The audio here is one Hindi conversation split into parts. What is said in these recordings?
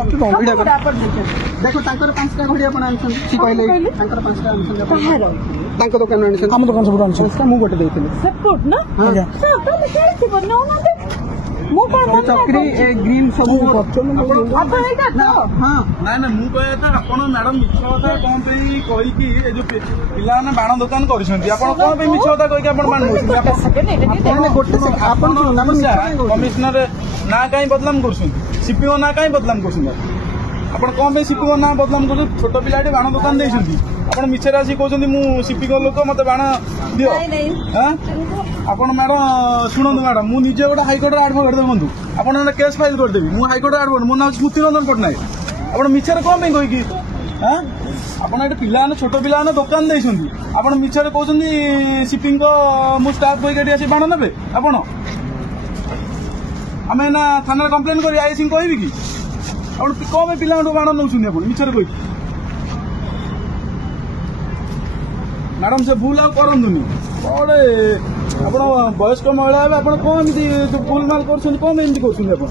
देखो तांकर 5टा घड़ी आपण आनछन सी कहले तांकर 5टा आनछन कहार तांको दुकान आनछन हम दुकान सब आनछन इसका मु गोटे देइथिले सपोर्ट ना हां सब तो मिठाई थी बनो ना मु का चक्री ए ग्रीन सब अपन एटा तो हां ना ना मु कहया था आपण मैडम मिछ कथा कोन पे कहि कि ए जो पिला ने बाण दुकान करछंती आपण कोन पे मिछ कथा कहि कि आपण बाण आपण गोटे आपण कमिश्नर ना काई बदलाम करछंती सीपीओ ना काई बदलाम करछंती आपण कोन पे सीपीओ ना बदलाम कर छोट पिलाटी बाण दुकान देछंती आपण मिछरे आसी कहछंती मु सीपीओ लोक मते बाण दियो हां आपण मैडम शुणु मैडम मु निजे गोटे हाईकोर्ट एडवोकेट देखु आपन केस फाइल करदेवी मु हाईकोर्ट एडवोकेट मो नाम स्मृति रंजन पट्टनायक आपण मिछरे कोन पे कहि कि हां आपण एटे पिला छोट पिला दुकान देछंती आपण मिछरे कहछंती शिपिंग को मु स्टाफ कोइ गाडी आसी बाण नेबे आपण आमे ना थाना कंप्लेन करी आईसी कहबी कि आपण कोन पे पिला बाण नउछुनी आपण मिछरे कहि मैडम से भूल आ करंदुनी बड़े ଆପଣ ବୟସ୍କ ମହିଳା ହେବେ ଆପଣ କଣ ଏମିତି ଭୁଲ ମାଲ କରୁଛନ୍ତି କଣ ଏମିତି କରୁଛନ୍ତି ଆପଣ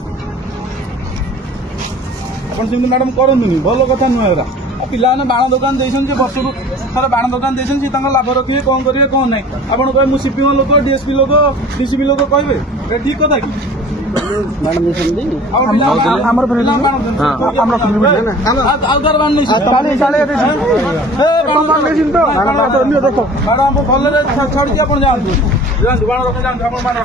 ସେମିତି ମ୍ୟାଡାମ କରନ୍ତୁନି ଭଲ କଥା ନୁହେଁ ଏରା ପିଲାମାନେ ବାଣ ଦୋକାନ ଦେଇଛନ୍ତି ବର୍ଷକୁ ଥରେ ବାଣ ଦୋକାନ ଦେଇଛନ୍ତି ସେ ତାଙ୍କ ଲାଭ ରଖିବେ କଣ କରିବେ କଣ ନାହିଁ ଆପଣ କହିବେ ମୁଁ ସିପିଓ ଲୋକ ଡିଏସପି ଲୋକ ଡିସିପି ଲୋକ କହିବେ ଏ ଠିକ କଥା କି मैडम ଦେଇଛନ୍ତି ଆମର ଆଉ ତାର ବାଣ ନେଇଛନ୍ତି ଦେଖ ମ୍ୟାଡାମ ଭଲରେ ଛାଡ଼ିକି ଆପଣ ଯାଆନ୍ତୁ ଯାଆନ୍ତୁ ବାଣ ରଖି ଯାଆନ୍ତୁ ଆପଣ ବାଣ